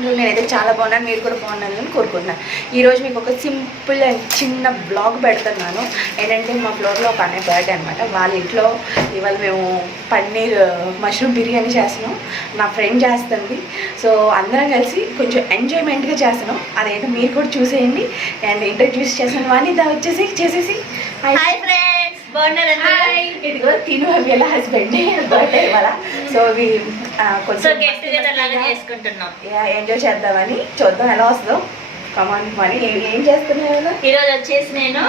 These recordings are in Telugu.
బాగున్నారు. నేనైతే చాలా బాగున్నాను, మీరు కూడా బాగున్నారని కోరుకుంటున్నాను. ఈరోజు మీకు ఒక సింపుల్ అండ్ చిన్న బ్లాగ్ పెడుతున్నాను. ఏంటంటే మా ఫ్లోర్లో ఒక అన్నయ్య బర్త్డే అనమాట. వాళ్ళ ఇంట్లో ఇవాళ మేము పన్నీర్ మష్రూమ్ బిర్యానీ చేస్తున్నాం. నా ఫ్రెండ్ చేస్తుంది. సో అందరం కలిసి కొంచెం ఎంజాయ్మెంట్గా చేస్తున్నాం. అదేంటో మీరు కూడా చూసేయండి. అండ్ ఇంట్రడ్యూస్ చేసాను అని దా వచ్చేసి చేసేసి హాయ్ ఫ్రెండ్స్, బాగున్నారా? ఇదిగో తిను వీళ్ళ హస్బెండ్ బర్త్డే ఇవాళ. సో ఇవి కొంచెం చేసుకుంటున్నాం, ఎంజాయ్ చేద్దామని. చూద్దాం ఎలా వస్తుందో. కమాన్ మరి ఏం చేస్తున్నావు? ఈరోజు వచ్చేసి నేను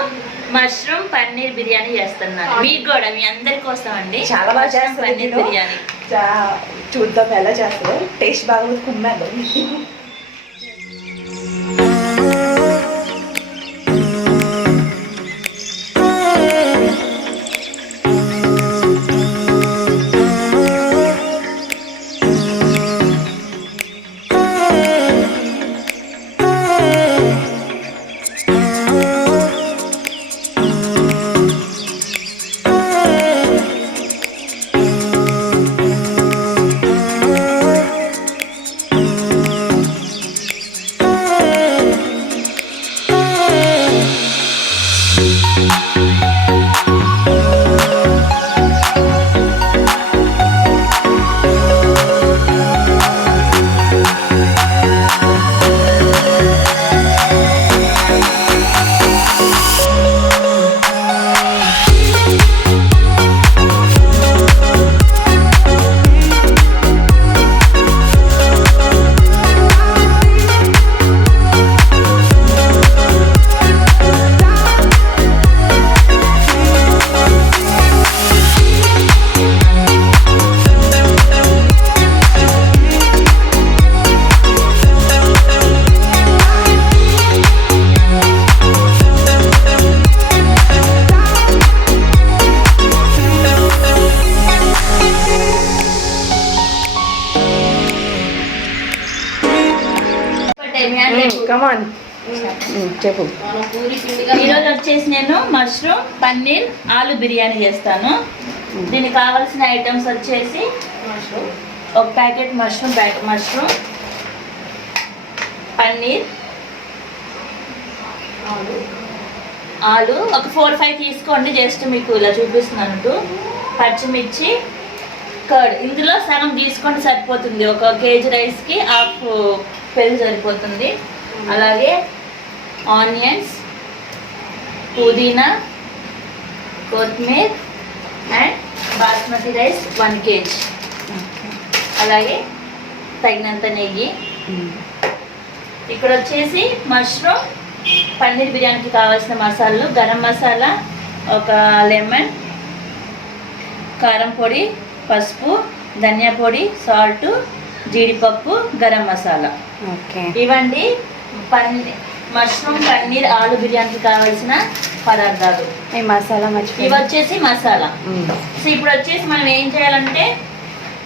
మష్రూమ్ పన్నీర్ బిర్యానీ చేస్తున్నాను. మీకు కూడా మీ అందరి కోసం అండి. చాలా బాగా చేస్తాను పన్నీర్ బిర్యానీ. చూద్దాం ఎలా చేస్తుందో. టేస్ట్ బాగా కుమ్మారు. చెప్పు. ఈరోజు వచ్చేసి నేను మష్రూమ్ పన్నీర్ ఆలు బిర్యానీ చేస్తాను. దీనికి కావాల్సిన ఐటమ్స్ వచ్చేసి ఒక ప్యాకెట్ మష్రూమ్ పన్నీర్, ఆలు ఒక 4-5 తీసుకోండి. జస్ట్ మీకు ఇలా చూపిస్తున్నాను. పచ్చిమిర్చి, కర్డ్ ఇందులో సగం తీసుకొని సరిపోతుంది. 1 kg రైస్కి హాఫ్ పెరుగు సరిపోతుంది. అలాగే ఆనియన్స్, పుదీనా, కొత్తిమీర అండ్ బాస్మతి రైస్ 1 kg. అలాగే తగినంత నెయ్యి. ఇక్కడ వచ్చేసి మష్రూమ్ పన్నీర్ బిర్యానీకి కావాల్సిన మసాలాలు: గరం మసాలా, ఒక లెమన్, కారం పొడి, పసుపు, ధనియా పొడి, సాల్ట్, జీడిపప్పు, గరం మసాలా. ఇవండి మష్రూమ్ పన్నీర్ ఆలు బిర్యానీకి కావాల్సిన పదార్థాలు. ఈ మసాలా ఇవి వచ్చేసి మసాలా. సో ఇప్పుడు వచ్చేసి మనం ఏం చేయాలంటే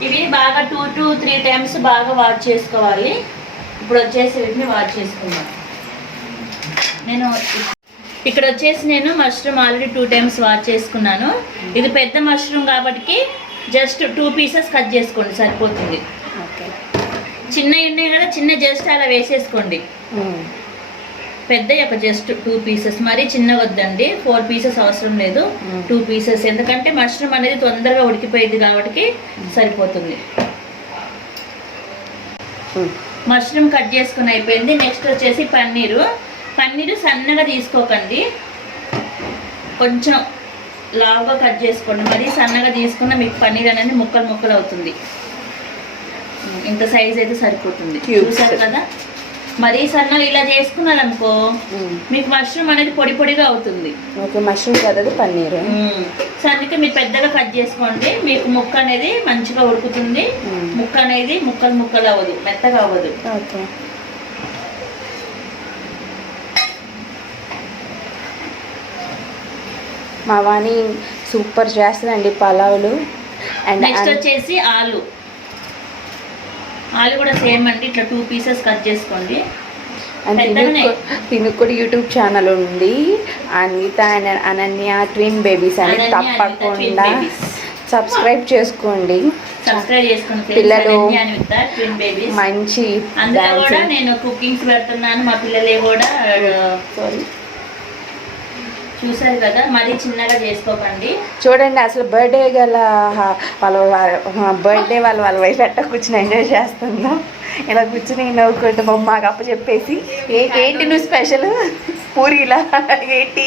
ఇవి బాగా 2 to 3 times బాగా వాష్ చేసుకోవాలి. ఇప్పుడు వచ్చేసి వీటిని వాష్ చేసుకుందాం. ఇక్కడ వచ్చేసి నేను మష్రూమ్ ఆల్రెడీ 2 times వాష్ చేసుకున్నాను. ఇది పెద్ద మష్రూమ్ కాబట్టి జస్ట్ 2 pieces కట్ చేసుకోండి, సరిపోతుంది. చిన్నవి ఉన్నాయి కదా, చిన్న జస్ట్ అలా వేసేసుకోండి. పెద్దవి ఒక జస్ట్ 2 pieces, మరీ చిన్నగా వద్దండి. 4 pieces అవసరం లేదు, 2 pieces. ఎందుకంటే మష్రూమ్ అనేది తొందరగా ఉడికిపోయింది కాబట్టి సరిపోతుంది. మష్రూమ్ కట్ చేసుకుని అయిపోయింది. నెక్స్ట్ వచ్చేసి పన్నీరు సన్నగా తీసుకోకండి, కొంచెం లావుగా కట్ చేసుకోండి. మరీ సన్నగా తీసుకున్న మీకు పన్నీర్ అనేది ముక్కలు అవుతుంది. ఇంత సైజ్ అయితే సరిపోతుంది. చూసారు కదా, మరీ సన్నగా ఇలా చేసుకున్నారనుకో మీకు మష్రూమ్ అనేది పొడిగా అవుతుంది. మష్రూమ్ కదా పన్నీర్. సో అందుకే మీరు పెద్దగా కట్ చేసుకోండి. మీకు ముక్క అనేది మంచిగా ఉడుకుతుంది. ముక్క అనేది ముక్కలు అవ్వదు, మెత్తగా అవ్వదు. మా వాణి సూపర్ చేస్తుందండి పలావులు. అండ్ నెక్స్ట్ వచ్చేసి ఆలు కూడా సేమ్ అండి. ఇట్లా 2 pieces కట్ చేసుకోండి. తిను కూడా యూట్యూబ్ ఛానల్ ఉంది, అనిత అనన్య ట్విన్ బేబీస్ అని. తప్పకుండా సబ్స్క్రైబ్ చేసుకోండి. సబ్స్క్రైబ్ చేసుకోండి పిల్లలు ట్విన్ బేబీస్. మంచి అందులో కూడా నేను కుకింగ్స్ పెడుతున్నాను. మా పిల్లలే కూడా చూసారు కదా, మరీ చిన్నగా చేసుకోకండి. చూడండి అసలు బర్త్డే గల వాళ్ళ బర్త్డే వాళ్ళ వైఫ్ ఎట్ట కూర్చుని ఎంజాయ్ చేస్తుందో. ఇలా కూర్చుని నవ్వుకుంటూ మాకు అప్ప చెప్పేసి ఏంటి నువ్వు స్పెషల్ పూరీలా ఏంటి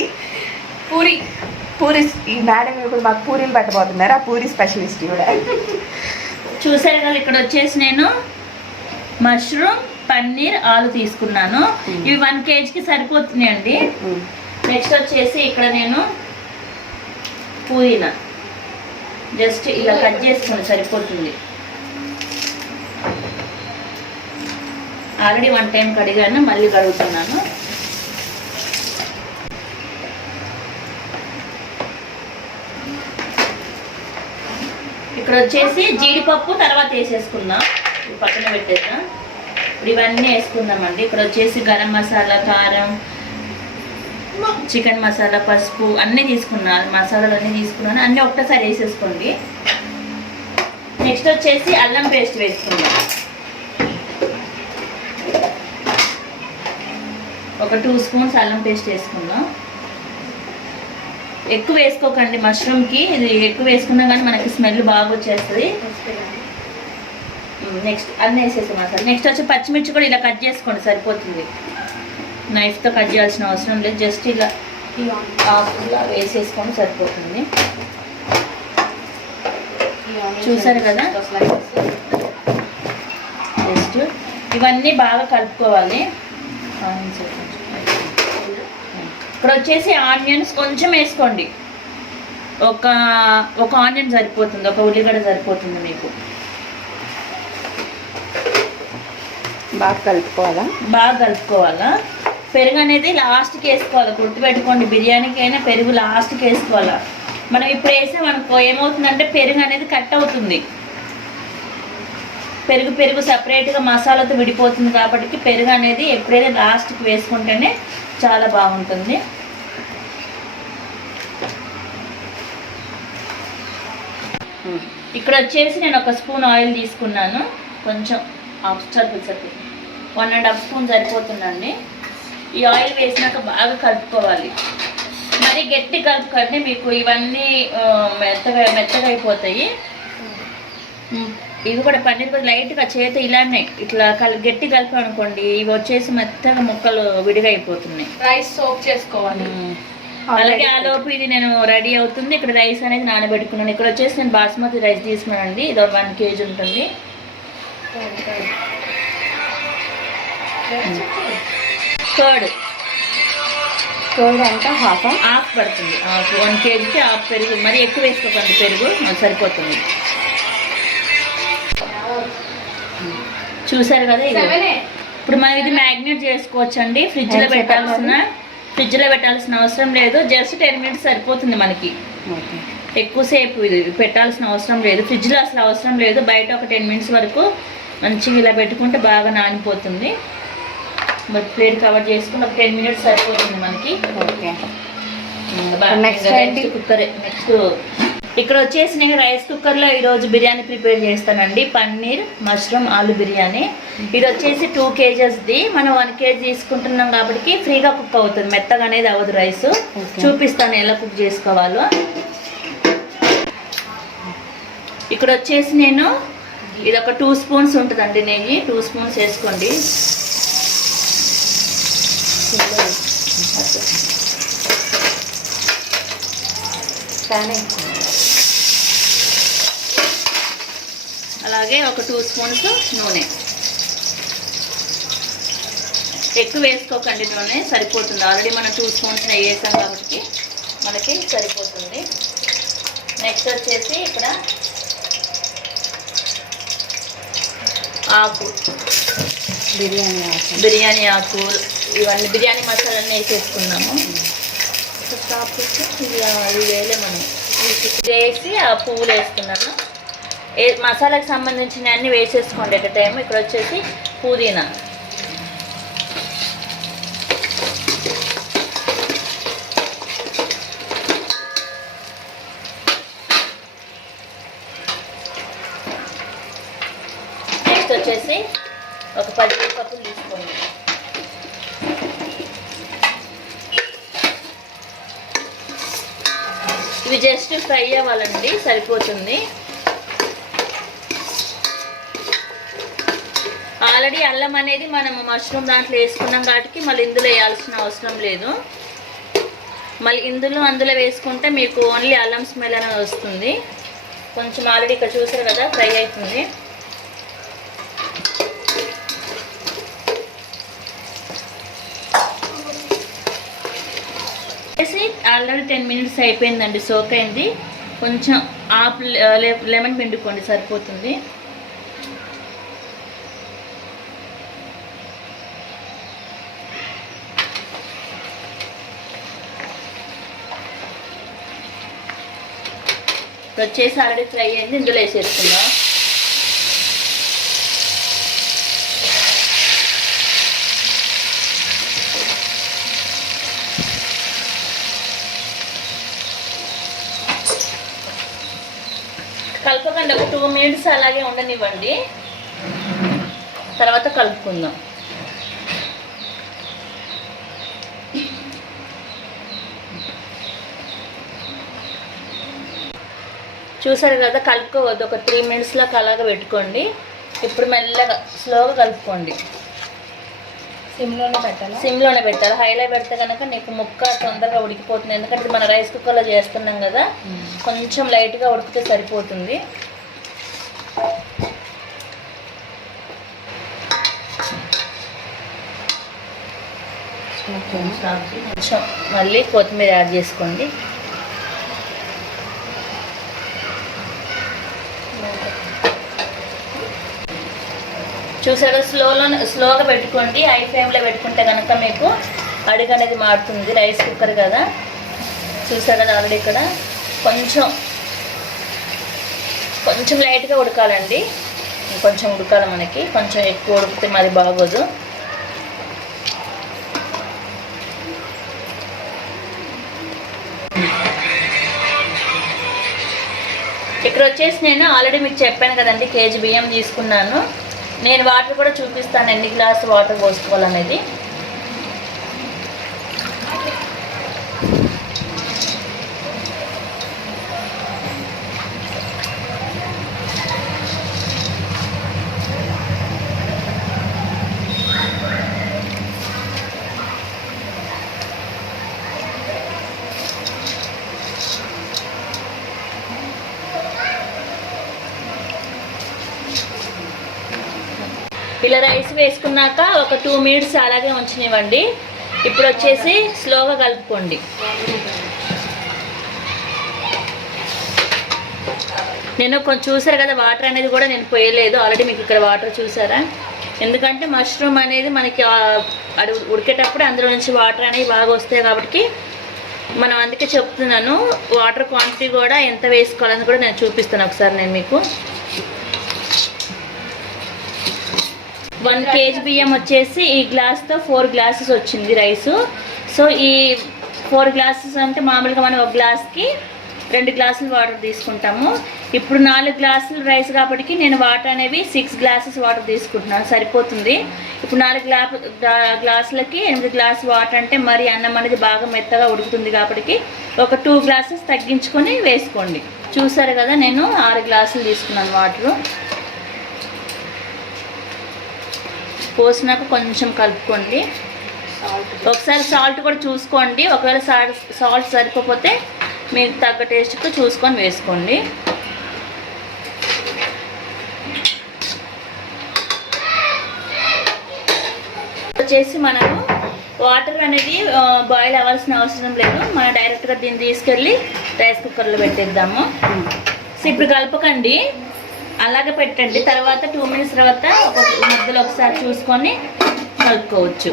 పూరి ఈ మేడం ఇప్పుడు మాకు పూరీలు పెట్టబోతున్నారు. ఆ పూరి స్పెషలిస్ట్ కూడా. చూసారు కదా, ఇక్కడ వచ్చేసి నేను మష్రూమ్, పన్నీర్, ఆలు తీసుకున్నాను. ఇవి 1 kgకి సరిపోతున్నాయండి. నెక్స్ట్ వచ్చేసి ఇక్కడ నేను పుదీనా జస్ట్ ఇలా కట్ చేసుకుని సరిపోతుంది. ఆల్రెడీ 1 time కడిగాను, మళ్ళీ కడుగుతున్నాను. ఇక్కడ వచ్చేసి జీడిపప్పు తర్వాత వేసేసుకుందాం, పక్కన పెట్టేద్దాం. ఇప్పుడు ఇవన్నీ వేసుకుందామండి. ఇక్కడ వచ్చేసి గరం మసాలా, కారం, చికెన్ మసాలా, పసుపు అన్నీ తీసుకున్నాను. మసాలాలు అన్నీ తీసుకున్నాను. అన్నీ ఒకటేసారి వేసేసుకోండి. నెక్స్ట్ వచ్చేసి అల్లం పేస్ట్ వేసుకుందాం. ఒక 2 spoons అల్లం పేస్ట్ వేసుకుందాం. ఎక్కువ వేసుకోకండి మష్రూమ్కి, ఇది ఎక్కువ వేసుకున్నా కానీ మనకి స్మెల్ బాగా వచ్చేస్తుంది. నెక్స్ట్ అన్నీ వేసేసాం మసాలా. నెక్స్ట్ వచ్చి పచ్చిమిర్చి కూడా ఇలా కట్ చేసుకోండి, సరిపోతుంది. నైఫ్తో కట్ చేయాల్సిన అవసరం లేదు, జస్ట్ ఇలా ఇలా వేసేసుకొని సరిపోతుంది. చూసారు కదా, జస్ట్ ఇవన్నీ బాగా కలుపుకోవాలి. ఇక్కడ వచ్చేసి ఆనియన్స్ కొంచెం వేసుకోండి. ఒక ఆనియన్ సరిపోతుంది, ఒక ఉల్లిగడ్డ సరిపోతుంది మీకు. బాగా కలుపుకోవాలా. పెరుగు అనేది లాస్ట్కి వేసుకోవాలి, గుర్తుపెట్టుకోండి. బిర్యానీకి అయినా పెరుగు లాస్ట్కి వేసుకోవాలి. మనం ఇప్పుడు వేసామనుకో ఏమవుతుందంటే పెరుగు అనేది కట్ అవుతుంది. పెరుగు సపరేట్గా మసాలాతో విడిపోతుంది. కాబట్టి పెరుగు అనేది ఎప్పుడైతే లాస్ట్కి వేసుకుంటేనే చాలా బాగుంటుంది. ఇక్కడ వచ్చేసి నేను 1 spoon ఆయిల్ తీసుకున్నాను. కొంచెం సరిపోతుంది, 1.5 spoon సరిపోతుందండి. ఈ ఆయిల్ వేసినాక బాగా కలుపుకోవాలి. మరి గట్టి కలుపుకండి, మీకు ఇవన్నీ మెత్తగా అయిపోతాయి. ఇవి కూడా పన్నీర్ కూడా లైట్గా చేతి ఇలానే ఇట్లా గట్టి కలిపామనుకోండి, ఇవి వచ్చేసి మెత్తగా ముక్కలు విడిగా అయిపోతున్నాయి. రైస్ సోక్ చేసుకోవాలి. అలాగే ఆ లోపు ఇది నేను రెడీ అవుతుంది. ఇక్కడ రైస్ అనేది నానబెట్టుకున్నాను. ఇక్కడ వచ్చేసి నేను బాస్మతి రైస్ తీసుకున్నానండి. ఇది 1 kg ఉంటుంది. కర్డ్ అంతా హాఫ్ పడుతుంది. 1 kgకి హాఫ్ పెరుగు, మరి ఎక్కువ వేసుకోకండి, పెరుగు సరిపోతుంది. చూసారు కదా, ఇప్పుడు మనం ఇది మ్యాగ్నేట్ చేసుకోవచ్చండి. ఫ్రిడ్జ్లో పెట్టాల్సిన అవసరం లేదు, జస్ట్ 10 minutes సరిపోతుంది మనకి. ఎక్కువసేపు ఇది పెట్టాల్సిన అవసరం లేదు, ఫ్రిడ్జ్లో అసలు అవసరం లేదు. బయట ఒక 10 minutes వరకు మంచిగా ఇలా పెట్టుకుంటే బాగా నానిపోతుంది. బట్ ప్లేట్ కవర్ చేసుకుని ఒక 10 minutes సరిపోతుంది మనకి. Next cooker. నెక్స్ట్ ఇక్కడ వచ్చేసి నేను రైస్ కుక్కర్లో ఈరోజు బిర్యానీ ప్రిపేర్ చేస్తానండి. పన్నీర్, మష్రూమ్, ఆలు బిర్యానీ. ఇది వచ్చేసి 2 kgsది. మనం 1 kg తీసుకుంటున్నాం కాబట్టి ఫ్రీగా కుక్ అవుతుంది, మెత్తగా అనేది అవ్వదు రైస్. చూపిస్తాను ఎలా కుక్ చేసుకోవాలో. ఇక్కడ వచ్చేసి నేను ఇది ఒక 2 spoons ఉంటుందండి నెయ్యి. 2 spoons వేసుకోండి. అలాగే ఒక 2 spoons నూనె. ఎక్కువ వేసుకోకండి, నూనె సరిపోతుంది. ఆల్రెడీ మనం 2 spoons నెయ్యి వేసాం కాబట్టి మనకి సరిపోతుంది. నెక్స్ట్ వచ్చేసి ఇక్కడ ఆకు, బిర్యానీ ఆకు, ఇవన్నీ బిర్యానీ మసాలాన్ని వేసేసుకున్నాము. ఇవి వేలే మనం వేసి ఆ పువ్వులు వేసుకున్నాను. మసాలాకి సంబంధించిన అన్నీ వేసేసుకోండి ఎట్ టైం. ఇక్కడ వచ్చేసి పుదీనా, ఒక 10 జీడిపప్పులు తీసుకోండి. ఇవి జస్ట్ ఫ్రై అవ్వాలండి, సరిపోతుంది. ఆల్రెడీ అల్లం అనేది మనం మష్రూమ్ దాంట్లో వేసుకున్నాం కాబట్టి మళ్ళీ ఇందులో వేయాల్సిన అవసరం లేదు. మళ్ళీ అందులో వేసుకుంటే మీకు ఓన్లీ అల్లం స్మెల్ అనేది వస్తుంది. కొంచెం ఆల్రెడీ ఇక్కడ చూసారు కదా ఫ్రై అవుతుంది. ఆల్రెడీ 10 మినిట్స్ అయిపోయిందండి, సోక్ అయింది. కొంచెం లెమన్ పిండుకోండి, సరిపోతుంది. వచ్చేసి ఆల్రెడీ ఫ్రై అయింది, ఇందులో వేసేసుకుందాం. కలపకండి, ఒక 2 మినిట్స్ అలాగే ఉండనివ్వండి, తర్వాత కలుపుకుందాం. చూసారు కదా, కలుపుకోవద్దు, ఒక 3 మినిట్స్ లాగా అలాగా పెట్టుకోండి. ఇప్పుడు మెల్లగా స్లోగా కలుపుకోండి. సిమ్లోనే పెట్టాలి. హైలో పెడితే కనుక నీకు ముక్క తొందరగా ఉడికిపోతుంది. ఎందుకంటే మన రైస్ కుక్కర్లో చేస్తున్నాం కదా, కొంచెం లైట్గా ఉడికితే సరిపోతుంది. కొంచెం మళ్ళీ కొత్తిమీర యాడ్ చేసుకోండి. చూసారా, స్లోగా పెట్టుకోండి. హై ఫ్లేమ్లో పెట్టుకుంటే కనుక మీకు అడుగు అనేది మారుతుంది. రైస్ కుక్కర్ కదా, చూసారు కదా ఆల్రెడీ ఇక్కడ కొంచెం లైట్గా ఉడకాలండి. కొంచెం ఉడకాలి మనకి, కొంచెం ఎక్కువ ఉడికితే మరి బాగోదు. ఇక్కడ వచ్చేసి నేను ఆల్రెడీ మీకు చెప్పాను కదండి, కేజీ బియ్యం తీసుకున్నాను. నేను వాటర్ కూడా చూపిస్తాను, ఎన్ని గ్లాసు వాటర్ పోసుకోవాలనేది. ఇలా రైస్ వేసుకున్నాక ఒక 2 మినిట్స్ అలాగే ఉంచనివ్వండి. ఇప్పుడు వచ్చేసి స్లోగా కలుపుకోండి. నేను కొంచెం చూసారు కదా, వాటర్ అనేది కూడా నేను పోయలేదు. ఆల్రెడీ మీకు ఇక్కడ వాటర్ చూసారా, ఎందుకంటే మష్రూమ్ అనేది మనకి అది ఉడికేటప్పుడు అందులో నుంచి వాటర్ అనేవి బాగా వస్తాయి కాబట్టి మనం అందుకే చెప్తున్నాను. వాటర్ క్వాంటిటీ కూడా ఎంత వేసుకోవాలని కూడా నేను చూపిస్తాను ఒకసారి నేను మీకు. 1 కేజీ బియ్యం వచ్చేసి ఈ గ్లాస్తో 4 గ్లాసెస్ వచ్చింది రైసు. సో ఈ 4 గ్లాసెస్ అంటే మామూలుగా మనం ఒక గ్లాస్కి 2 గ్లాసులు వాటర్ తీసుకుంటాము. ఇప్పుడు 4 గ్లాసులు రైస్ కాబట్టి నేను వాటర్ అనేవి 6 గ్లాసెస్ వాటర్ తీసుకుంటున్నాను, సరిపోతుంది. ఇప్పుడు 4 గ్లాసులకి 8 గ్లాసులు వాటర్ అంటే మరి అన్నం అనేది బాగా మెత్తగా ఉడుకుతుంది కాబట్టి ఒక 2 గ్లాసెస్ తగ్గించుకొని వేసుకోండి. చూసారు కదా, నేను 6 గ్లాసులు తీసుకున్నాను వాటరు. పోసినాక కొంచెం కలుపుకోండి. ఒకసారి సాల్ట్ కూడా చూసుకోండి, ఒకవేళ సాల్ట్ సరిపోతే మీకు తగ్గ టేస్ట్కి చూసుకొని వేసుకోండి. వచ్చేసి మనము వాటర్ అనేది బాయిల్ అవ్వాల్సిన అవసరం లేదు. మనం డైరెక్ట్గా దీన్ని తీసుకెళ్ళి రైస్ కుక్కర్లో పెట్టేద్దాము. సో ఇప్పుడు కలపకండి, అలాగే పెట్టండి. తర్వాత 2 మినిట్స్ తర్వాత ఒక మధ్యలో ఒకసారి చూసుకొని కలుపుకోవచ్చు.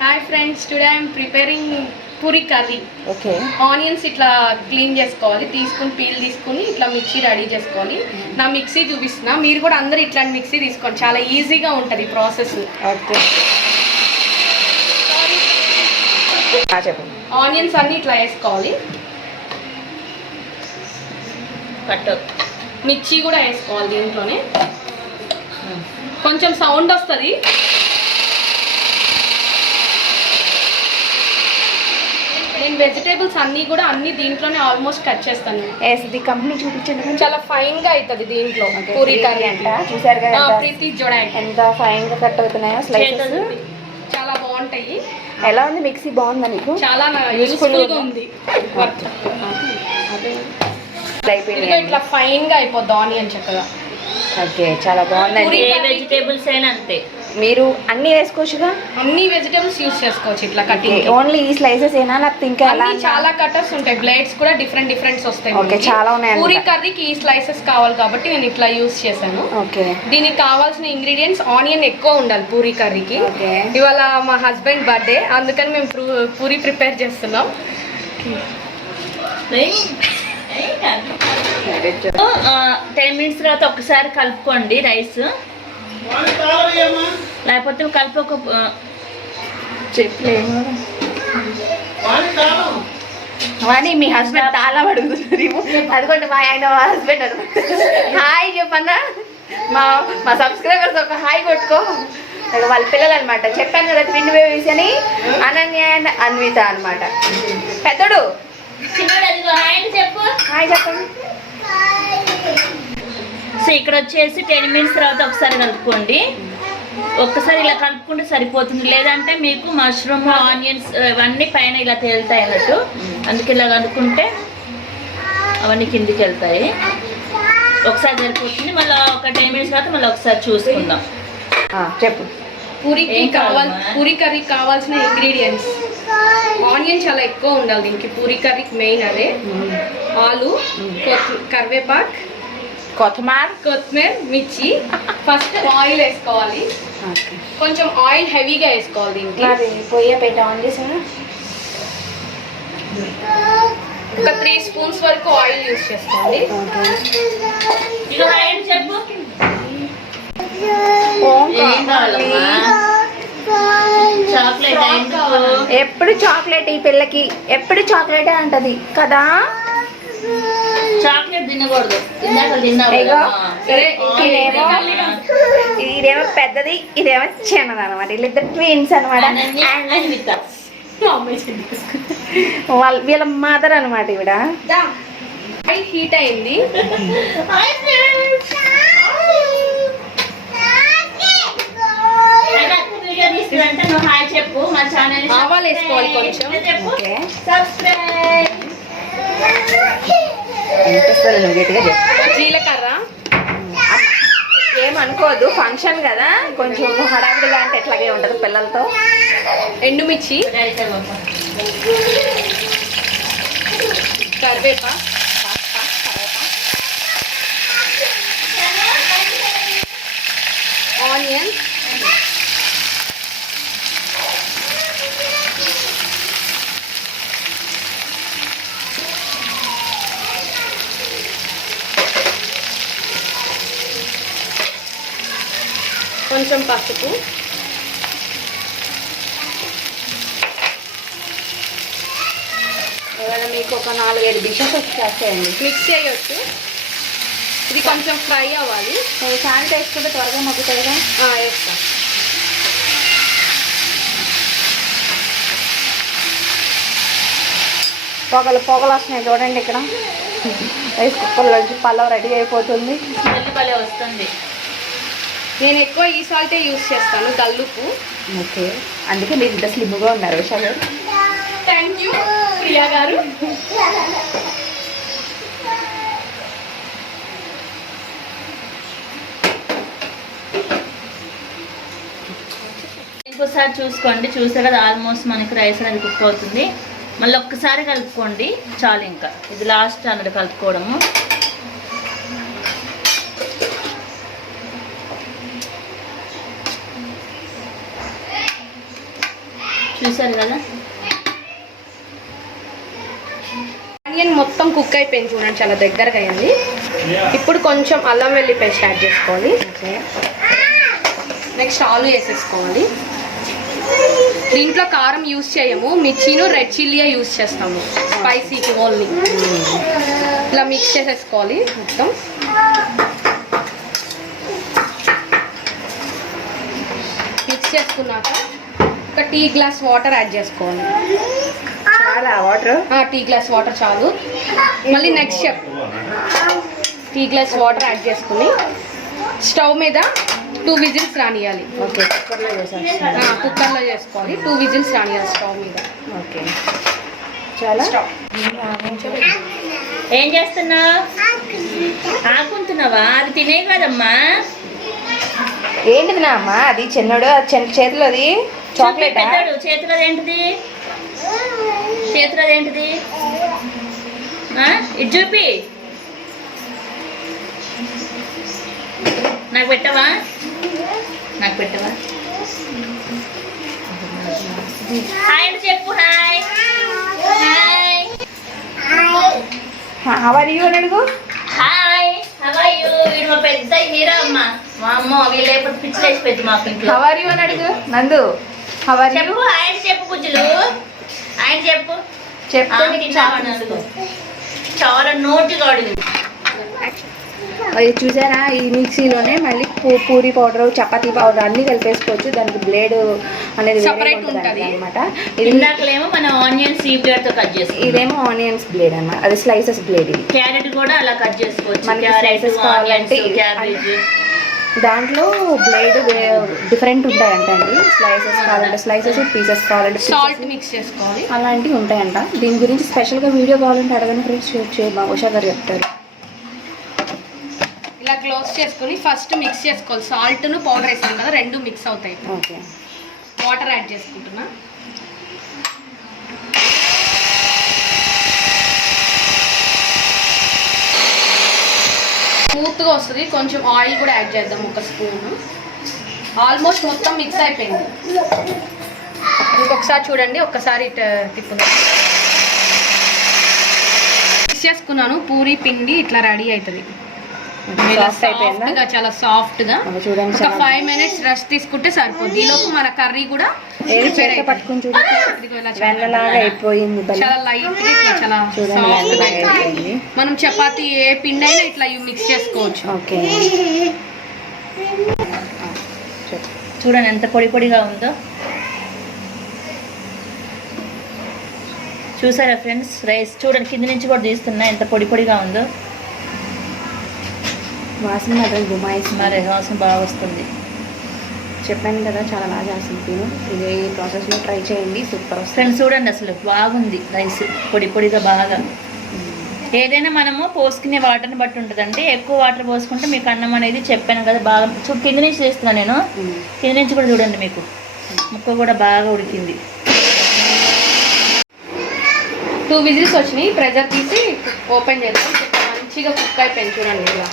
Hi friends, today I'm preparing puri curry. Okay, onions ఇట్లా క్లీన్ చేసుకోవాలి, పీల్ తీసుకుని ఇట్లా మిక్సీ రెడీ చేసుకోవాలి. నా మిక్సీ చూపిస్తున్నా, మీరు కూడా అందరు ఇట్లాంటి మిక్సీ తీసుకోండి, చాలా ఈజీగా ఉంటుంది ప్రాసెస్. ఆనియన్స్ అన్నీ ఇట్లా వేసుకోవాలి. మిర్చి కూడా వేసుకోవాలి దీంట్లోనే. కొంచెం సౌండ్ వస్తుంది. నేను వెజిటేబుల్స్ అన్ని దీంట్లోనే ఆల్మోస్ట్ కట్ చేస్తాను. ఇది కంపెనీ చూపించండి. చాలా ఫైన్ గా అవుతుంది దీంట్లో పూరీ కర్రీ అంట. చూసారు కదా ప్రీతి జోడాక్ ఎంత ఫైన్ గా కట్ అవుతున్నాయో స్లైసెస్. చాలా బాగుంటాయి. ఎలా ఉంది మిక్సీ? బాగుందా నీకు? చాలా యూస్ఫుల్ గా ఉంది. ఇట్లా ఫైన్ గా అయిపోద్ది ఆనియన్ చక్కగా. ఓకే, చాలా బాగుందండి. ఏ వెజిటేబుల్స్ అయినా అంతే, మీరు అన్ని వేసుకోవచ్చుగా. అన్ని వెజిటేబుల్స్ యూస్ చేసుకోవచ్చు ఇట్లా కటింగ్. ఓన్లీ ఈ స్లైసెస్ ఏనా లేకపోతే ఇంకా ఎలా? చాలా కటర్స్ ఉంటాయి, బ్లేడ్స్ కూడా డిఫరెంట్స్ వస్తాయి. ఓకే, చాలా ఉన్నాయి. పూరీ కర్రీకి ఈ స్లైసెస్ కావాలి కాబట్టి నేను ఇట్లా యూస్ చేశాను. ఓకే, దీనికి కావాల్సిన ఇంగ్రీడియంట్స్ ఆనియన్ ఎక్కువ ఉండాలి పూరీ కర్రీకి. ఇవాళ మా హస్బెండ్ బర్త్డే, అందుకని మేము పూరీ ప్రిపేర్ చేస్తున్నాం. 10 minutes తర్వాత ఒకసారి కలుపుకోండి రైస్, లేకపోతే కలుపుక చెప్పలేము. వాణి మీ హస్బెండ్ తాళం అడుగుతున్నారు. అదిగోండి మా ఆయన హస్బెండ్ అనమాట. హాయ్ చెప్పన్నా, మా సబ్స్క్రైబర్స్ ఒక హాయ్ కొట్టుకో. వాళ్ళ పిల్లలు అనమాట. చెప్పాను కదా పిండి బేబీస్ అని. అనన్య అండ్ అన్విత అనమాట. పెద్దడు చెప్పు. హాయ్ చెప్పండి. సో ఇక్కడ వచ్చేసి 10 minutes తర్వాత ఒకసారి కలుపుకోండి. ఒక్కసారి ఇలా కలుపుకుంటే సరిపోతుంది, లేదంటే మీకు మష్రూమ్ ఆనియన్స్ అవన్నీ పైన ఇలా తేలుతాయి అన్నట్టు. అందుకే ఇలా కలుపుకుంటే అవన్నీ కిందికి వెళ్తాయి. ఒకసారి సరిపోతుంది. మళ్ళీ ఒక 10 minutes తర్వాత మళ్ళీ ఒకసారి చూసుకుందాం. చెప్పు. పూరీ కర్రీకి కావాల్సిన ఇంగ్రీడియంట్స్ ఆనియన్ చాలా ఎక్కువ ఉండాలి దీనికి. పూరీ కర్రీకి మెయిన్ అదే. ఆలు, కరివేపాకు, కొత్తిమీర, మిర్చి. ఫస్ట్ ఆయిల్ వేసుకోవాలి. కొంచెం ఆయిల్ హెవీగా వేసుకోవాలి దీనికి. పొయ్యి పెట్ట ఆన్ చేసాను. ఒక 3 spoons వరకు ఆయిల్ యూస్ చేసుకోండి. చెప్పు. ఎప్పుడు చాక్లెట్, ఈ పిల్లకి ఎప్పుడు చాక్లెట్ అంటది కదా. చాక్లెట్ తినకూడదు. ఇదేమో పెద్దది, ఇదేమో చిన్నది అనమాట. వీళ్ళిద్దరు ట్విన్స్ అనమాట. వీళ్ళ మదర్ అనమాట ఈవిడ. ఆయిల్ హీట్ అయింది. చెప్పు. మా ఛానల్ ఆవాలు వేసుకోవాలి కొంచెం. జీలకర్ర. ఏమనుకోదు, ఫంక్షన్ కదా, కొంచెం హడావిడిగా అంటే ఎట్లాగే ఉంటుంది పిల్లలతో. ఎండుమిర్చి, కరివేపాకు, ఆనియన్, కొంచెం పసుపు, మీకు ఒక 4-5 డిషెస్ వచ్చేస్తాయండి. మిక్స్ చేయొచ్చు. ఇది కొంచెం ఫ్రై అవ్వాలి. సాల్ట్ వేసుకుంటే త్వరగా మగ్గుతాయిగా. వేస్తా. పొగలు వస్తున్నాయి చూడండి. ఇక్కడ రైస్ కుక్కర్లోంచి పలావ్ రెడీ అయిపోతుంది. వస్తుంది. నేను ఎక్కువ ఈ సాల్టే యూస్ చేస్తాను, కల్లుపు. ఓకే, అందుకే మీరు ఇంత స్లిమ్గా ఉన్నారు ఉషా గారు. థ్యాంక్ యూ ప్రియా గారు. ఇంకోసారి చూసుకోండి. చూసే కదా ఆల్మోస్ట్ మనకి రైస్ అనేది కుక్ అవుతుంది. మళ్ళీ ఒక్కసారి కలుపుకోండి చాలు. ఇంకా ఇది లాస్ట్ అన్నది కలుపుకోవడము. చూసారు కదా, ఆనియన్ మొత్తం కుక్ అయిపోయింది చూడండి, చాలా దగ్గరగా అయింది. ఇప్పుడు కొంచెం అల్లం వెల్లుల్లి పేస్ట్ యాడ్ చేసుకోవాలి. నెక్స్ట్ ఆలు వేసేసుకోవాలి. దీంట్లో కారం యూస్ చేయము, మిర్చిను రెడ్ చిల్లీయే యూస్ చేస్తాము స్పైసీకి ఓన్లీ. ఇలా మిక్స్ చేసేసుకోవాలి మొత్తం. చేసుకున్నాక ఒక టీ గ్లాస్ వాటర్ యాడ్ చేసుకోవాలి. చాలా వాటర్, టీ గ్లాస్ వాటర్ చాలు. మళ్ళీ next step, tea glass water add చేసుకుని స్టవ్ మీద 2 విజిల్స్ రానియాలి. ఓకే, కుక్కర్లో చేసాను. కుక్కర్లో చేసుకోవాలి. 2 విజిల్స్ రానియాలి స్టవ్ మీద. ఓకే, చాలా స్టవ్. ఏం చేస్తున్నావు? ఆకుంటున్నావా? అది తినే కదమ్మా. ఏంటిది నా అమ్మ? అది చిన్నడు చేతిలోది చాక్లెట్. చేతిలో ఏంటిది? చేతిలో ఏంటిది? ఇది చూపి, నాకు పెట్టవా? నాకు పెట్టవా? హాయ్ అని చెప్పు. Hi hi how are you అని అడుగు. Hi how are you. వీడు మా పెద్ద హీరో అమ్మ. మా అమ్మ వీళ్ళు లేకపోతే పిచ్చిలేసి పెద్ద మాకు ఇంట్లో. హౌ ఆర్ యు అని అడుగు నందు. హౌ ఆర్ యు చెప్పు. హాయ్ అని చెప్పు బుజ్జులు. ఆయన చెప్పు. చెప్తే చాలా నోటిగా అడుగు. అది చూసారా, ఈ మిక్సీలోనే మళ్ళీ పూరి పౌడర్, చపాతీ పౌడర్ అన్ని కలిపేసుకోవచ్చు. దానికి బ్లేడ్ అనేది సెపరేట్ ఉంటుంది అనమాట. ఇందాకలేమో మనం ఆనియన్స్ ఈ బ్లేడ్ తో కట్ చేసుకోవాలి. ఇదేమో ఆనియన్స్ బ్లేడ్ అన్నమాట, అది స్లైసెస్ బ్లేడ్. ఇది క్యారెట్ కూడా అలా కట్ చేసుకోవచ్చు. మనకి స్లైసెస్ కావాలంటే క్యాబేజ్ దాంట్లో బ్లేడ్ డిఫరెంట్ ఉంటాయంట అండి. స్లైసెస్ కావాలంటే స్లైసెస్, పీసెస్ కావాలంటే సాల్ట్ మిక్స్ చేసుకోవాలి. అలాంటివి ఉంటాయంట. దీని గురించి స్పెషల్గా వీడియో కావాలంటే అడగని ఫ్రెండ్స్, షేర్ ఉషా గారు చెప్తారు. ఇలా క్లోజ్ చేసుకుని ఫస్ట్ మిక్స్ చేసుకోవాలి. సాల్ట్ను పౌడర్ వేసాం కదా, 2 మిక్స్ అవుతాయి. ఓకే, వాటర్ యాడ్ చేసుకుంటున్నా. స్మూత్గా వస్తుంది. కొంచెం ఆయిల్ కూడా యాడ్ చేద్దాం, 1 స్పూన్. ఆల్మోస్ట్ మొత్తం మిక్స్ అయిపోయింది. ఇంకొకసారి చూడండి, ఒక్కసారి తిప్పుదాం. మిక్స్ చేసుకున్నాను. పూరి పిండి ఇట్లా రెడీ అవుతుంది. చాలా సాఫ్ట్ గా. చూడండి, ఒక 5 మినిట్స్ రెస్ట్ తీసుకుంటే సరిపోద్ది. ఈలోపు మన కర్రీ కూడా పట్టుకుని చూడండి, వెన్నలాగా అయిపోయింది. చాలా లైట్ గా ఇట్లా చాలా సాఫ్ట్ గా అయిపోయింది. మనం చపాతీ ఏ పిండి అయినా ఇట్లా మిక్స్ చేసుకోవచ్చు. ఓకే, చూడండి ఎంత పొడి పొడిగా ఉందో. చూసారా ఫ్రెండ్స్? రైస్ చూడండి, కింద నుంచి కూడా తీస్తున్నా ఎంత పొడి పొడిగా ఉందో. వాసన మాత్రం గుమాయిస్తున్నారు. వాసన బాగా వస్తుంది. చెప్పాను కదా, చాలా బాగా చేస్తుంది. ఇదే ప్రాసెస్లో ట్రై చేయండి, సూపర్ వస్తుంది. ఫ్రెండ్స్ చూడండి, అసలు బాగుంది రైస్, పొడి పొడిగా బాగా. ఏదైనా మనము పోసుకునే వాటర్ని బట్టి ఉంటుందండి. ఎక్కువ వాటర్ పోసుకుంటే మీకు అన్నం అనేది చెప్పాను కదా బాగా కింద నుంచి చేస్తున్నాను నేను. కింద నుంచి కూడా చూడండి, మీకు ముక్క కూడా బాగా ఉడికింది. 2 విజిల్స్ వచ్చినాయి. ప్రెజర్ తీసి ఓపెన్ చేద్దాం. మంచిగా కుక్ అయిపోయింది చూడండి. ఇలా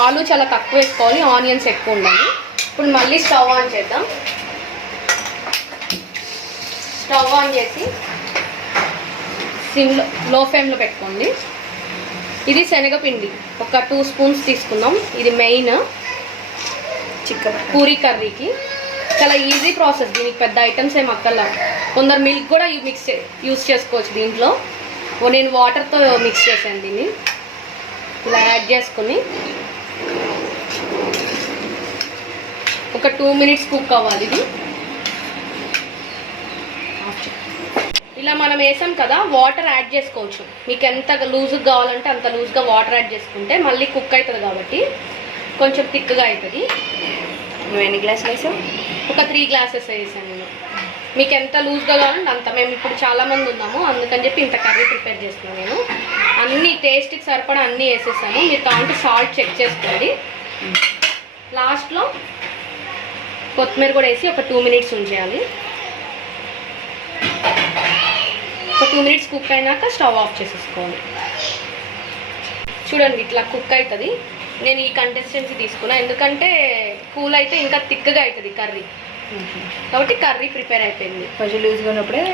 ఆలు చాలా తక్కువ వేసుకోవాలి, ఆనియన్స్ ఎక్కువ ఉండాలి. ఇప్పుడు మళ్ళీ స్టవ్ ఆన్ చేద్దాం. స్టవ్ ఆన్ చేసి సిమ్లో లో ఫ్లేమ్లో పెట్టుకోండి. ఇది శనగపిండి ఒక 2 స్పూన్స్ తీసుకుందాం. ఇది మెయిన్ చికెన్ పూరీ కర్రీకి. చాలా ఈజీ ప్రాసెస్, దీనికి పెద్ద ఐటమ్స్ ఏం అక్కర్లా. కొందరు మిల్క్ కూడా యూస్ చేసుకోవచ్చు దీంట్లో. నేను వాటర్తో మిక్స్ చేశాను దీన్ని. ఇలా యాడ్ చేసుకుని ఒక 2 మినిట్స్ కుక్ అవ్వాలి. ఇది ఇలా మనం వేసాం కదా, వాటర్ యాడ్ చేసుకోవచ్చు. మీకు ఎంత లూజ్గా కావాలంటే అంత లూజ్గా వాటర్ యాడ్ చేసుకుంటే మళ్ళీ కుక్ అవుతుంది కాబట్టి కొంచెం థిక్గా అవుతుంది. నువ్వు ఎన్ని గ్లాసులు వేసావు? ఒక 3 గ్లాసెస్ వేసాను నేను. మీకు ఎంత లూజ్గా కావాలంటే అంత. మేము ఇప్పుడు చాలామంది ఉన్నాము, అందుకని చెప్పి ఇంత కర్రీ ప్రిపేర్ చేస్తున్నాను నేను. అన్నీ టేస్ట్కి సరిపడా అన్నీ వేసేసాను. మీరు కావాలంటే సాల్ట్ చెక్ చేసుకోండి. లాస్ట్లో కొత్తిమీర కూడా వేసి ఒక 2 మినిట్స్ ఉంచేయాలి. ఒక 2 మినిట్స్ కుక్ అయినాక స్టవ్ ఆఫ్ చేసేసుకోవాలి. చూడండి ఇట్లా కుక్ అవుతుంది. నేను ఈ కన్సిస్టెన్సీ తీసుకున్నా, ఎందుకంటే కూల్ అయితే ఇంకా థిక్గా అవుతుంది కర్రీ. కాబట్టి కర్రీ ప్రిపేర్ అయిపోయింది. కొంచెం లూజ్గా ఉన్నప్పుడే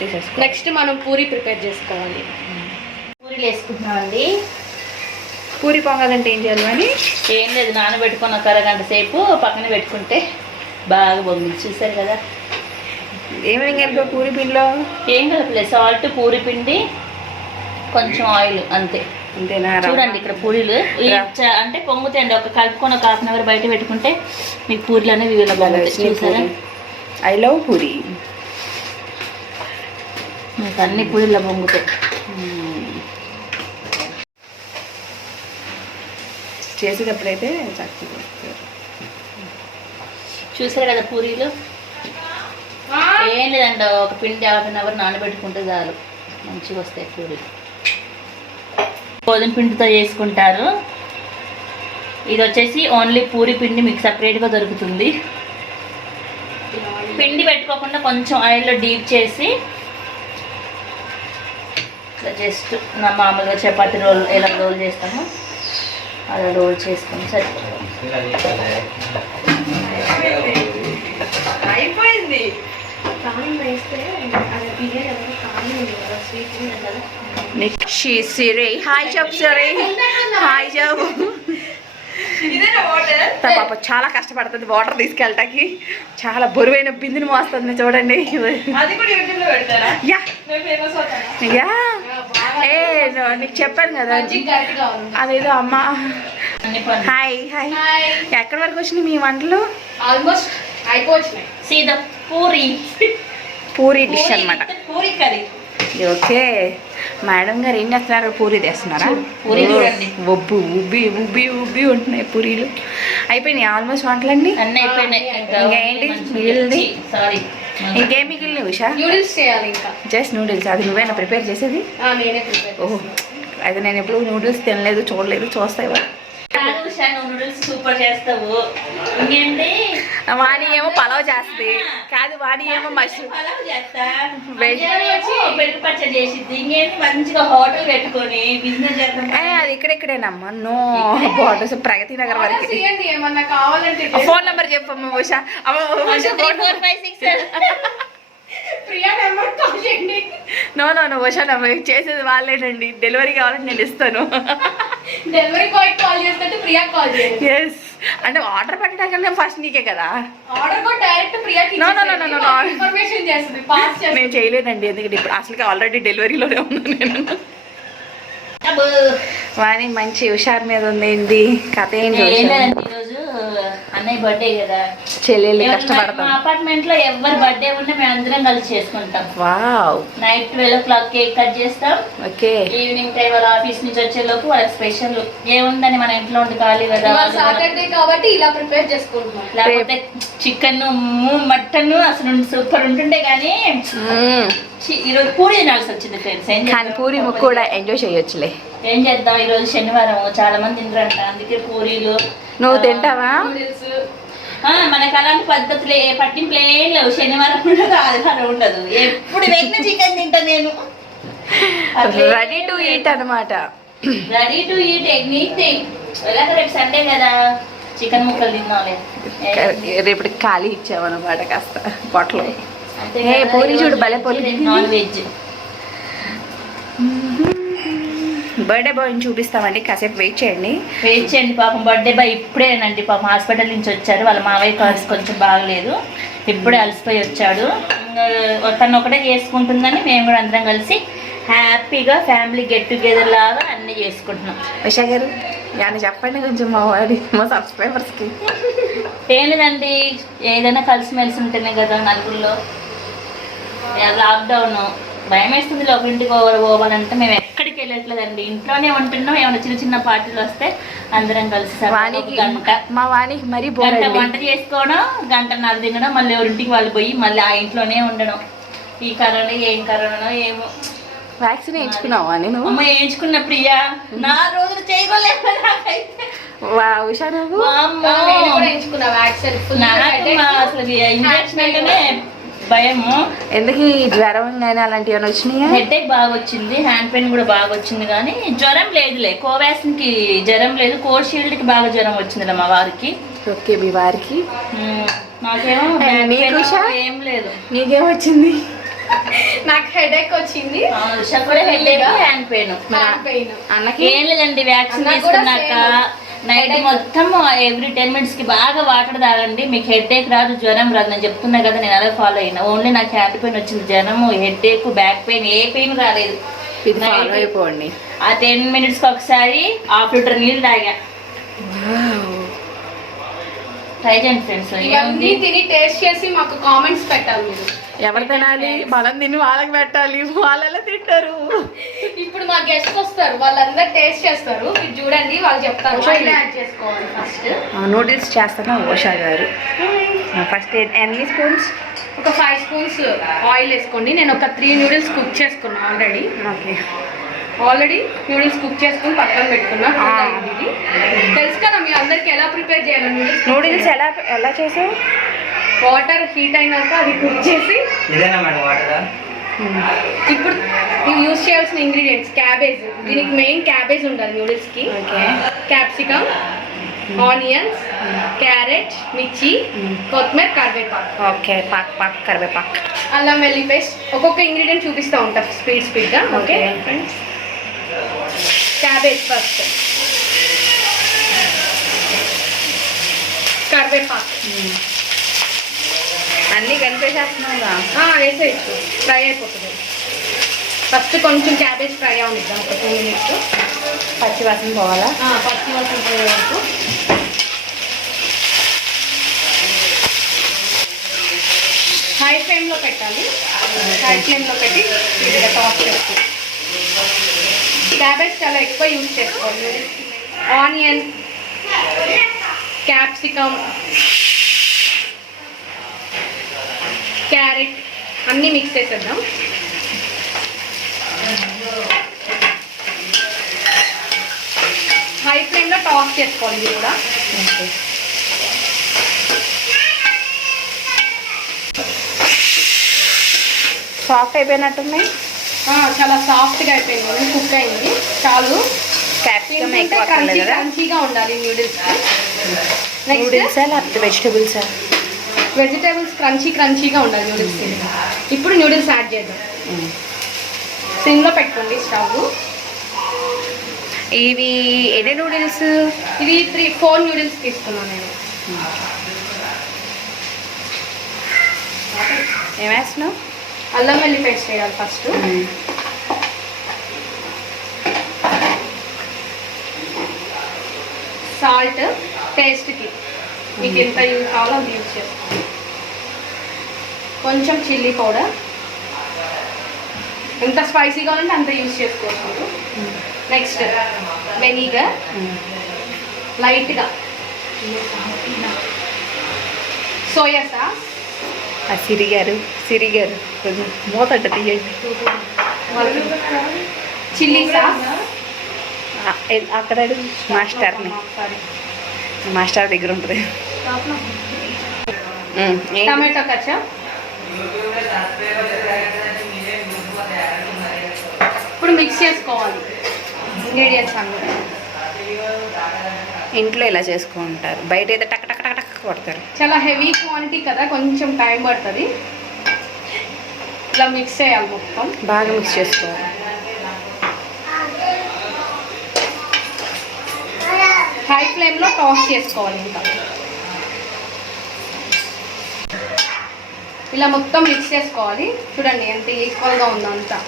తీసేసుకో. నెక్స్ట్ మనం పూరి ప్రిపేర్ చేసుకోవాలి. పూరీలు వేసుకుంటున్నామండి. పూరి పొంగాలంటే ఏం చేయాలి అని? ఏం లేదు, నానబెట్టుకున్న ఒక అరగంట సేపు పక్కన పెట్టుకుంటే బాగా పొంగింది. చూసారు కదా. ఏమేమి కలిపా పూరి పిండిలో? ఏం కలపలేదు, సాల్ట్, పూరి పిండి, కొంచెం ఆయిల్, అంతే. అంతేనా? చూడండి ఇక్కడ పూరీలు అంటే పొంగుతాయండి. ఒక కలుపుకొని ఒక 1/2 అవర్ బయట పెట్టుకుంటే మీకు పూరీలు అనేవి వీళ్ళు చూసారా? I love puri. మీకు అన్ని పూరీలో పొంగుతాయి. చేసేటప్పుడైతే చక్కగా చూసారు కదా పూరీలు. ఏం లేదండి, ఒక పిండి 1/2 అవర్ నానబెట్టుకుంటే చాలు మంచిగా వస్తాయి పూరీలు. గోధుమ పిండితో చేసుకుంటారు. ఇది వచ్చేసి ఓన్లీ పూరి పిండి మీకు సపరేట్గా దొరుకుతుంది. పిండి పెట్టుకోకుండా కొంచెం ఆయిల్లో డీప్ చేసి జస్ట్ మామూలుగా చపాతీ రోల్ ఎలా రోల్ చేస్తామో అలా రోల్ చేసుకొని సరిపోతుంది. అయిపోయింది. సిరి హాయ్ చెప్పు, సిరి హాయ్ చెప్పు. పాప చాలా కష్టపడుతుంది వాటర్ తీసుకెళ్ళటానికి. చాలా బరువైన బిందుని మోస్తుంది చూడండి. యా యా ఏ నీకు చెప్పాను కదా అదేదో అమ్మ. Hi hi. ఎక్కడి వరకు వచ్చినాయి మీ వంటలు? ఆల్మోస్ట్ అయిపోతున్నాయి. సీదా పూరి పూరి డిష్ అనమాట. పూరి కర్రీ. ఓకే, మేడం గారు ఏం చేస్తున్నారు? పూరి తెస్తున్నారా? పూరి చూడండి, ఉబ్బి ఉబ్బి ఉబ్బి ఉబ్బి ఉంటున్నాయి పూరీలు. అయిపోయినాయి ఆల్మోస్ట్ వంటలండి. అన్నీ అయిపోయినాయి. ఇంకేంటి మిగిలింది? సారీ, ఇంకేం మిగిలినవి ఉషా? నూడిల్స్ చేయాలి ఇంకా. Just noodles. అది నువ్వేనా ప్రిపేర్ చేసేది? నేనే ప్రిపేర్. ఓహో, అయితే నేను ఎప్పుడు నూడిల్స్ తినలేదు, చూడలేదు. చూస్తాయి నూడిల్స్ సూపర్ చేస్తావు. ఇంకేంటి వాణి ఏమో పలావ్ చేస్తుంది కాదు, వాణి ఏమో మష్రూమ్ పలావ్ చేస్తా, పెరుగు పచ్చడి చేసిద్ది. ఇంకేంటి మంచిగా హోటల్ పెట్టుకొని బిజినెస్ చేద్దాం. అది ఇక్కడెక్కడేనమ్మా? నో బార్డర్స్, ప్రగతి నగర్ వరకు. ఏమన్నా కావాలంటే ఫోన్ నెంబర్ చెప్పమ్మా ఉషా. ప్రియా నెంబర్ కాల్ చేయండి. నో నో నో ఉషా, చేసేది వాళ్ళేనండి. డెలివరీ కావాలంటే నేను ఇస్తాను. డెలివరీ బాయ్ కాల్ చేస్తుంటే ప్రియా కాల్ చేయండి. ఎస్, అంటే ఆర్డర్ పెట్టడానికన్నా ఫస్ట్ నీకే కదా ఆర్డర్ కూడా డైరెక్ట్ ప్రియాకి ఇన్ఫర్మేషన్ చేస్తుంది, పాస్ చేస్తుంది. నేను చేయలేనండి, ఎందుకంటే ఇప్పుడు అసలు ఆల్రెడీ డెలివరీలోనే ఉన్నాను నేను. వాణి మంచి హుషారు మీద ఉంది. ఏంటి కథ? ఏంటి? ఈరోజు అన్నయ్య బర్త్డే కదా, చెల్లెళ్ళు కష్టపడతాం. మా అపార్ట్మెంట్ లో ఎవరి బర్త్డే ఉన్నా మేము అందరం కలిసి చేసుకుంటాం. Wow. Night 12 o'clock cake cut చేస్తాం. ఓకే. ఈవినింగ్ టైం వాళ్ళ ఆఫీస్ నుంచి వచ్చే లోపు వాళ్ళకి స్పెషల్ ఏముందని మన ఇంట్లో ఉండి ఖాళీ కదా, సాటర్డే కాబట్టి ఇలా ప్రిపేర్ చేసుకుంటున్నాం. లేకపోతే చికెన్ మటన్ అసలు సూపర్ ఉంటుండే కానీ ఈరోజు పూరి తినాల్సి వచ్చింది ఫ్రెండ్స్. కానీ పూరి కూడా ఎంజాయ్ చేయొచ్చులే. ఏం చేద్దాం, ఈరోజు శనివారం చాలా మంది తింటారంట, అందుకే పూరీలు. నువ్వు తింటావా? మనకు అలాంటి పద్ధతులు పట్టింపులు ఏం లేవు. శనివారం ఉండదు, ఆదివారం ఉండదు, ఎప్పుడు వెంటనే చికెన్ తింటా నేను. రెడీ టు ఈట్ అనమాట. Ready to eat anything. ఎలాగ రేపు సండే కదా, చికెన్ ముక్కలు తిన్నాలే. రేపటికి ఖాళీ ఇచ్చావన్నమాట కాస్త పొట్టలో. పూరి చూడు భలే పొలి. Non veg. బర్త్డే బాయ్ని చూపిస్తామండి, కాసేపు వెయిట్ చేయండి. వెయిట్ చేయండి. పాపం బర్త్డే బాయ్ ఇప్పుడేనండి, పాపం హాస్పిటల్ నుంచి వచ్చారు. వాళ్ళ మావయ్య కార్డ్స్ కొంచెం బాగలేదు, ఇప్పుడే అలసిపోయి వచ్చాడు. తను ఒకటే చేసుకుంటుందని మేము కూడా అందరం కలిసి హ్యాపీగా ఫ్యామిలీ గెట్ టుగెదర్ లాగా అన్నీ చేసుకుంటున్నాం. ఉషా గారు కానీ చెప్పండి కొంచెం మా సబ్స్క్రైబర్స్కి. ఏం లేదండి, ఏదైనా కలిసిమెలిసి ఉంటేనే కదా నలుగురిలో. లాక్డౌన్ భయం వేస్తుంది, ఒక ఇంటికి పోవాలంటే మేము ఎక్కడికి వెళ్ళట్లేదండి, ఇంట్లోనే ఉంటున్నాం. ఏమైనా చిన్న చిన్న పార్టీలు వస్తే అందరం కలిసి మా వానికి మరీ గంట వంట చేసుకోవడం, 1:30 తినడం, మళ్ళీ ఎవరింటికి వాళ్ళు పోయి మళ్ళీ ఆ ఇంట్లోనే ఉండడం. ఈ కరోనా ఏం కరోనా ఏమో. వ్యాక్సిన్ వేయించుకున్నావా? నేను వేయించుకున్న ప్రియా, నా రోజులు చేయగలేదు. ఉషా నువ్వు? అసలు ఇంజక్షన్ అంటేనే భయము. ఎందుకు జ్వరం కానీ అలాంటివి ఏమైనా వచ్చినాయా? హెడేక్ బాగా వచ్చింది, హ్యాండ్ పెయిన్ కూడా బాగా వచ్చింది, కానీ జ్వరం లేదులే. కోవాక్సిన్ కి జ్వరం లేదు, కోవిషీల్డ్ కి బాగా జ్వరం వచ్చిందిలే మా వారికి. ఓకే, మీ వారికి. నాకేమో ఏం లేదు. నీకేం వచ్చింది? నాకు హెడేక్ వచ్చింది. ఉషా కూడా హెడేక్, హ్యాండ్ పెయిన్. అన్నకి ఏం లేదండి, వ్యాక్సిన్ తీసుకున్నాక నైట్ మొత్తం ఎవ్రీ 10 minutes బాగా వాటర్ తాగండి, మీకు హెడేక్ రాదు, జ్వరం రాదు. నేను చెప్తున్నా కదా, నేను అలా ఫాలో అయినా. ఓన్లీ నాకు హ్యాండ్ పెయిన్ వచ్చింది, జ్వరం, హెడేక్, బ్యాక్ పెయిన్, ఏ పెయిన్ రాలేదు. ఇది ఫాలో అయిపోండి. ఆ 10 minutes ఒకసారి హాఫ్ లీటర్ నీళ్ళు తాగా. ట్రై చేయండి ఫ్రెండ్స్. ఇవన్నీ తిని టేస్ట్ చేసి మాకు కామెంట్స్ పెట్టాలి మీరు. ఎవరు తినాలి? మనం తిని వాళ్ళకి పెట్టాలి, వాళ్ళెలా తింటారు? ఇప్పుడు మా గెస్ట్ వస్తారు, వాళ్ళందరూ టేస్ట్ చేస్తారు, మీరు చూడండి, వాళ్ళు చెప్తారు. ఆయిల్ యాడ్ చేసుకోవాలి ఫస్ట్. నూడిల్స్ చేస్తాను ఓషా గారు. ఫస్ట్ ఎన్ని స్పూన్స్? ఒక 5 spoons ఆయిల్ వేసుకోండి. నేను ఒక 3 noodles కుక్ చేసుకున్నాను ఆల్రెడీ. ఓకే, నూడిల్స్ కుక్ చేసుకుని పక్కన పెట్టుకున్నా. ఇది తెలుసు కదా మీ అందరికి ఎలా ప్రిపేర్ చేయాలి నూడిల్స్. ఎలా చేసావు? వాటర్ హీట్ అయినాక అది కుక్ చేసి, ఇప్పుడు ನೀವು యూస్ చేయాల్సిన ఇంగ్రీడియంట్స్ క్యాబేజ్. దీనికి మెయిన్ క్యాబేజ్ ఉండాలి నూడిల్స్ కి. క్యాప్సికమ్, ఆనియన్స్, క్యారెట్, మిర్చి, కొత్తిమీర, కరివేపాకు. ఓకే, కరివేపాకు, అల్లం వెల్లుల్లి పేస్ట్. ఒక్కొక్క ఇంగ్రీడియంట్ చూపిస్తూ ఉంటా స్పీడ్గా. ఓకే ఫ్రెండ్స్, క్యాబేజ్ ఫస్ట్, కరివేపాకు అన్నీ కలిపేసేస్తున్నావుగా? వేసేయచ్చు, ఫ్రై అయిపోతుంది. ఫస్ట్ కొంచెం క్యాబేజ్ ఫ్రై అవునిద్దాం ఒక 2 minutes. పచ్చి వాసన పోవాలా? పచ్చి వాసన పోయే వరకు. హై ఫ్లేమ్లో పెట్టాలి. హై ఫ్లేమ్లో పెట్టి ఇదిగా టాప్ చేసుకోవాలి. క్యాబేజ్ చాలా ఎక్కువ యూజ్ చేసుకోవాలి. ఆనియన్, క్యాప్సికమ్, క్యారెట్ అన్నీ మిక్స్ చేసేద్దాం. హై ఫ్లేమ్లో టాస్ చేసుకోవాలి ఇది కూడా. సాఫ్ట్ అయిపోయినట్టున్నాయి. చాలా సాఫ్ట్గా అయిపోయింది, కుక్ అయింది. చాలు. క్యాప్సికమ్ ఎక్కువ కదా? క్రంచీగా ఉండాలి నూడిల్స్. నూడిల్సా లేకపోతే వెజిటబుల్సా? వెజిటేబుల్స్ క్రంచీగా ఉండాలి నూడిల్స్. ఇప్పుడు నూడిల్స్ యాడ్ చేద్దాం. సిమ్లో పెట్టుకోండి స్టవ్. ఇవి ఎన్ని నూడిల్స్? ఇది 4 నూడిల్స్ తీసుకున్నాను నేను. ఏమేస్తున్నావు? అల్లం వెల్లుల్లి పేస్ట్ వేయాలి ఫస్ట్. సాల్ట్ టేస్ట్కి మీకు ఎంత యూజ్ కావాలో అంత యూజ్ చేసుకోండి. కొంచెం చిల్లీ పౌడర్, ఎంత స్పైసీగా ఉంటే అంత యూజ్ చేసుకోవచ్చు. నెక్స్ట్ వెనిగర్ లైట్గా, సోయా సాస్. సిరిగారు కొంచెం మూతట తీయండి. Chilli sauce. అక్కడ మాస్టర్ దగ్గర ఉంటుంది. టమాటో కచ్చప్. ఇప్పుడు మిక్స్ చేసుకోవాలి ఇంగ్రీడియంట్స్ అన్నీ. ఇంట్లో ఇలా చేసుకుంటారు, బయట అయితే టక్ టక్ టక్ టక్ కొడతారు. చాలా హెవీ క్వాంటిటీ కదా, కొంచెం టైం పడుతుంది. ఇలా మిక్స్ చేయాలి, మొత్తం బాగా మిక్స్ చేసుకోవాలి. హై ఫ్లేమ్లో టాస్ చేసుకోవాలి. ఇంకా ఇలా మొత్తం మిక్స్ చేసుకోవాలి. చూడండి ఎంత ఈక్వల్గా ఉందో అంతా.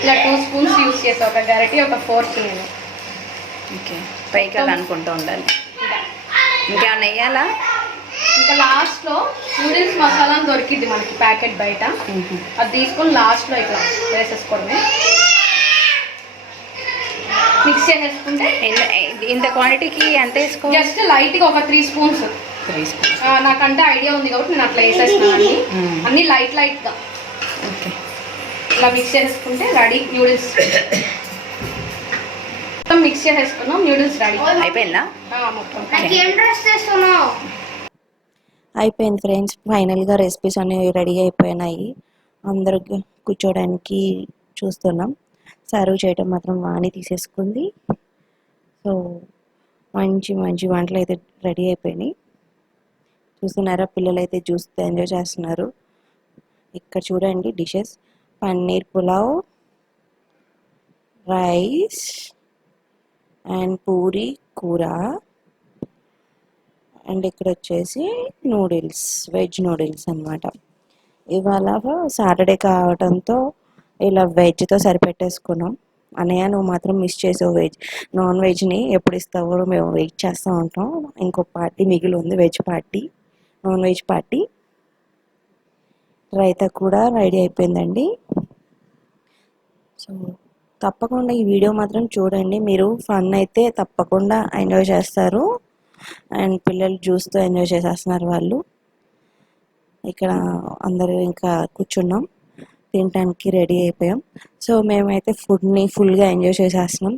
ఇలా 2 spoons యూస్ చేస్తా, ఒక గరిటె ఒక ఫోర్క్ నేను. ఓకే, పైకి అలా అనుకుంటూ ఉండాలి. ఇంకేమన్నా వేయాలా? ఇంకా లాస్ట్లో నూడిల్స్ మసాలా దొరికిద్ది మనకి ప్యాకెట్ బయట, అది తీసుకొని లాస్ట్లో ఇట్లా వేసేసుకోవడమే. మిక్స్ చేసేసుకుంటే ఇంత క్వాంటిటీకి ఎంత వేసుకో? జస్ట్ లైట్గా ఒక 3 spoons. నాకంటే ఐడియా ఉంది కాబట్టి నేను అట్లా వేసేస్తున్నాను. అన్ని లైట్గా ఓకే. ఇలా మిక్స్ చేసుకుంటే రెడీ నూడిల్స్. మొత్తం మిక్స్ చేసేసుకున్నాం, నూడిల్స్ రెడీ అయిపోయిందా? మొత్తం. అయిపోయింది ఫ్రెండ్స్. ఫైనల్గా రెసిపీస్ అనేవి రెడీ అయిపోయినాయి. అందరూ కూర్చోడానికి చూస్తున్నాం. సర్వ్ చేయడం మాత్రం వాణి తీసేసుకుంది. సో మంచి వంటలు అయితే రెడీ అయిపోయినాయి. చూస్తున్నారా, పిల్లలు అయితే చూస్తూ ఎంజాయ్ చేస్తున్నారు. ఇక్కడ చూడండి dishes: paneer pulao, rice and puri కూర, అండ్ ఇక్కడ వచ్చేసి నూడిల్స్, వెజ్ నూడిల్స్ అన్నమాట. ఇవాళ సాటర్డే కావడంతో ఇలా వెజ్తో సరిపెట్టేసుకున్నాం. అన్నయ్య నువ్వు మాత్రం మిస్ చేసావు నాన్ వెజ్ని ఎప్పుడు ఇస్తావో మేము వెయిట్ చేస్తూ ఉంటాం. ఇంకో పార్టీ మిగిలి ఉంది, veg party, non veg party. Raita కూడా రెడీ అయిపోయిందండి. సో తప్పకుండా ఈ వీడియో మాత్రం చూడండి, మీరు ఫన్ అయితే తప్పకుండా ఎంజాయ్ చేస్తారు. అండ్ పిల్లలు జ్యూస్తో ఎంజాయ్ చేసేస్తున్నారు వాళ్ళు. ఇక్కడ అందరూ ఇంకా కూర్చున్నాం, తినడానికి రెడీ అయిపోయాం. సో మేమైతే ఫుడ్ని ఫుల్గా ఎంజాయ్ చేసేస్తున్నాం.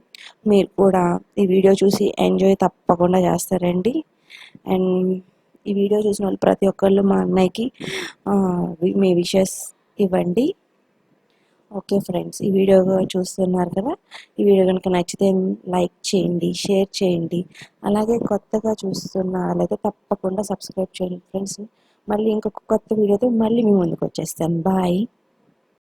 మీరు కూడా ఈ వీడియో చూసి ఎంజాయ్ తప్పకుండా చేస్తారండి. అండ్ ఈ వీడియో చూసిన వాళ్ళు ప్రతి ఒక్కళ్ళు మా అన్నయ్యకి మీ విషెస్ ఇవ్వండి. ఓకే ఫ్రెండ్స్, ఈ వీడియో చూస్తున్నారు కదా, ఈ వీడియో కనుక నచ్చితే లైక్ చేయండి, షేర్ చేయండి. అలాగే కొత్తగా చూస్తున్న వాళ్ళైతే తప్పకుండా సబ్స్క్రైబ్ చేయండి ఫ్రెండ్స్. మళ్ళీ ఇంకొక కొత్త వీడియోతో మళ్ళీ మీ ముందుకు వచ్చేస్తాను. బాయ్.